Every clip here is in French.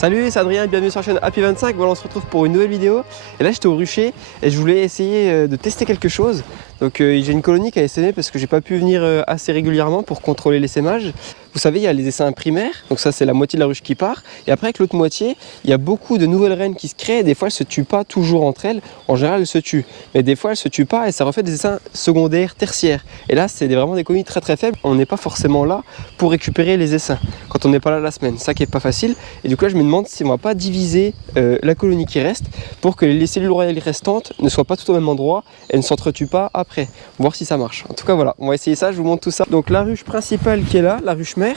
Salut, c'est Adrien et bienvenue sur la chaîne Happy25. Voilà, on se retrouve pour une nouvelle vidéo. Et là, j'étais au rucher et je voulais essayer de tester quelque chose. Donc, j'ai une colonie qui a essaimé parce que j'ai pas pu venir assez régulièrement pour contrôler l'essaimage. Vous savez, il y a les essaims primaires, donc ça, c'est la moitié de la ruche qui part. Et après, avec l'autre moitié, il y a beaucoup de nouvelles reines qui se créent. Des fois, elles se tuent pas toujours entre elles. En général, elles se tuent. Mais des fois, elles se tuent pas et ça refait des essaims secondaires, tertiaires. Et là, c'est vraiment des colonies très très faibles. On n'est pas forcément là pour récupérer les essaims quand on n'est pas là la semaine. C'est ça qui est pas facile. Et du coup, là, je me demande si on va pas diviser la colonie qui reste pour que les cellules royales restantes ne soient pas toutes au même endroit et ne s'entretuent pas après. Voir si ça marche. En tout cas, voilà, on va essayer ça. Je vous montre tout ça. Donc, la ruche principale qui est là, la ruche mère.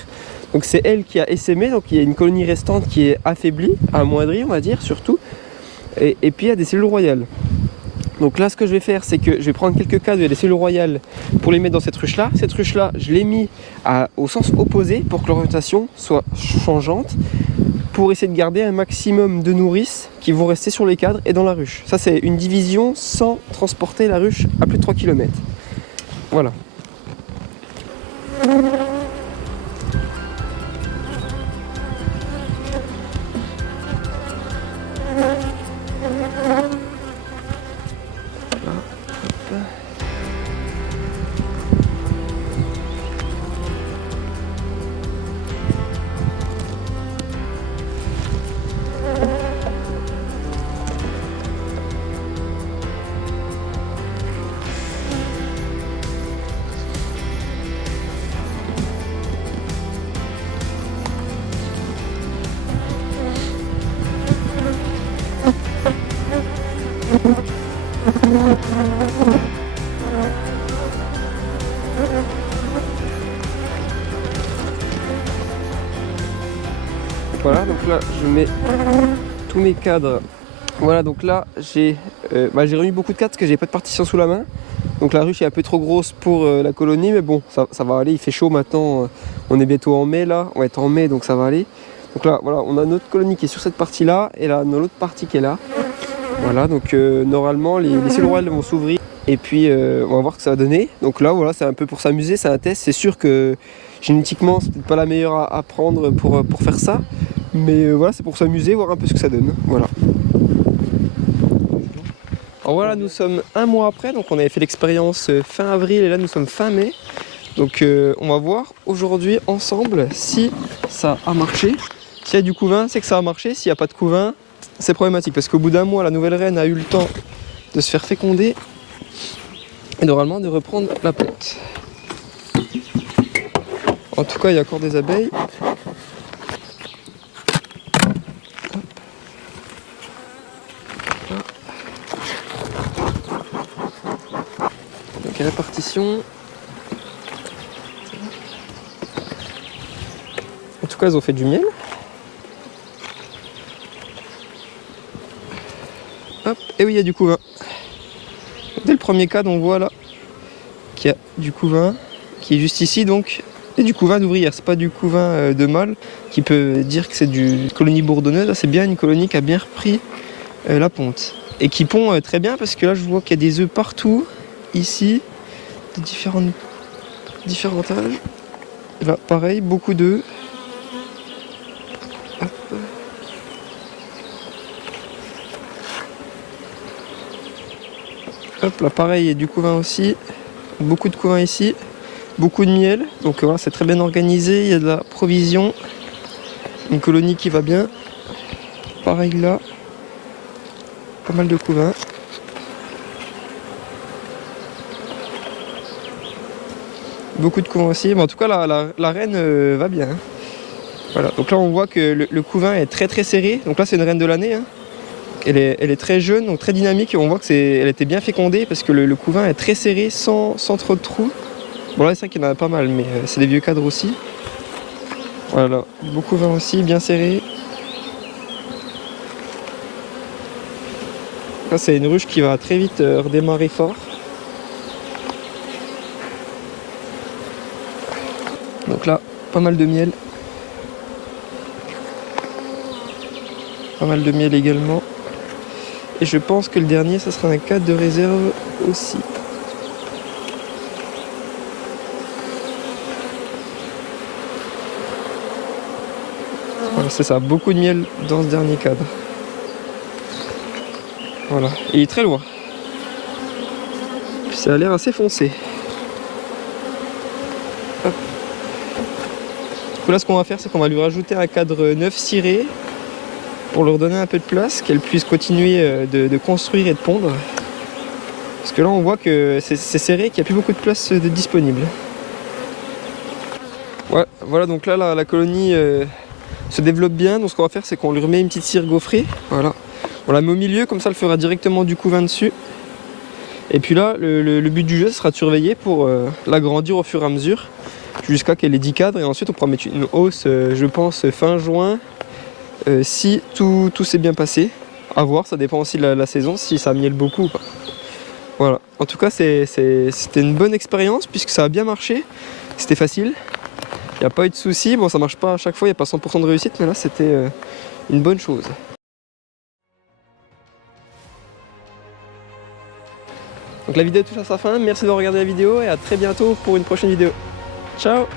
Donc c'est elle qui a essaimé, donc il y a une colonie restante qui est affaiblie, amoindrie on va dire surtout, et puis il y a des cellules royales. Donc là ce que je vais faire c'est que je vais prendre quelques cas où il y a des cellules royales pour les mettre dans cette ruche là. Cette ruche là je l'ai mis au sens opposé pour que l'orientation soit changeante, pour essayer de garder un maximum de nourrices qui vont rester sur les cadres et dans la ruche. Ça c'est une division sans transporter la ruche à plus de 3 km. Voilà. Voilà, donc là je mets tous mes cadres. Voilà, donc là j'ai remis beaucoup de cadres parce que j'ai pas de partition sous la main. Donc la ruche est un peu trop grosse pour la colonie, mais bon, ça va aller. Il fait chaud maintenant, on est bientôt en mai là, on va être en mai donc ça va aller. Donc là, voilà, on a notre colonie qui est sur cette partie là et là, l'autre partie qui est là. Voilà, donc normalement les cellules royales vont s'ouvrir et puis on va voir ce que ça va donner. Donc là, voilà, c'est un peu pour s'amuser, c'est un test. C'est sûr que génétiquement, c'est peut-être pas la meilleure à prendre pour faire ça. Mais voilà, c'est pour s'amuser, voir un peu ce que ça donne. Voilà. Alors voilà, nous sommes un mois après, donc on avait fait l'expérience fin avril et là nous sommes fin mai. Donc on va voir aujourd'hui ensemble si ça a marché. S'il y a du couvain, c'est que ça a marché. S'il n'y a pas de couvain, c'est problématique parce qu'au bout d'un mois, la nouvelle reine a eu le temps de se faire féconder et normalement de reprendre la ponte. En tout cas, il y a encore des abeilles. Donc répartition. En tout cas, elles ont fait du miel. Hop, et oui, il y a du couvain. Dès le premier cadre, on voit là qu'il y a du couvain qui est juste ici, donc, et du couvain d'ouvrière. C'est pas du couvain de mâle qui peut dire que c'est du colonie bourdonneuse. C'est bien une colonie qui a bien repris la ponte et qui pond très bien parce que là, je vois qu'il y a des œufs partout ici, de différents âges. Et là, pareil, beaucoup d'œufs. Hop, là pareil, il y a du couvain aussi, beaucoup de couvain ici, beaucoup de miel, donc voilà, c'est très bien organisé, il y a de la provision, une colonie qui va bien, pareil là, pas mal de couvain. Beaucoup de couvain aussi, mais en tout cas la reine va bien. Voilà, donc là on voit que le couvain est très très serré, donc là c'est une reine de l'année. Elle est très jeune, donc très dynamique, et on voit qu'elle était bien fécondée parce que le couvain est très serré, sans trop de trous. Bon là c'est vrai qu'il y en a pas mal, mais c'est des vieux cadres aussi. Voilà, beaucoup de couvain aussi, bien serré. Là c'est une ruche qui va très vite redémarrer fort. Donc là, pas mal de miel. Pas mal de miel également. Et je pense que le dernier, ça sera un cadre de réserve aussi. Voilà, c'est ça, beaucoup de miel dans ce dernier cadre. Voilà, et il est très loin. Puis ça a l'air assez foncé. Hop. Du coup là ce qu'on va faire, c'est qu'on va lui rajouter un cadre 9 ciré pour leur donner un peu de place, qu'elle puisse continuer de construire et de pondre. Parce que là on voit que c'est serré, qu'il n'y a plus beaucoup de place de disponible. Ouais, voilà, donc là la colonie se développe bien. Donc ce qu'on va faire, c'est qu'on lui remet une petite cire gaufrée. Voilà. On la met au milieu, comme ça elle fera directement du couvain dessus. Et puis là, le but du jeu, ce sera de surveiller pour l'agrandir au fur et à mesure, jusqu'à qu'elle ait 10 cadres. Et ensuite on pourra mettre une hausse, je pense, fin juin, si tout s'est bien passé. À voir, ça dépend aussi de la saison, si ça miel beaucoup ou pas. Voilà, en tout cas c'était une bonne expérience puisque ça a bien marché, c'était facile, il n'y a pas eu de soucis, bon ça marche pas à chaque fois, il n'y a pas 100% de réussite, mais là c'était une bonne chose. Donc la vidéo touche à sa fin, merci d'avoir regardé la vidéo et à très bientôt pour une prochaine vidéo. Ciao!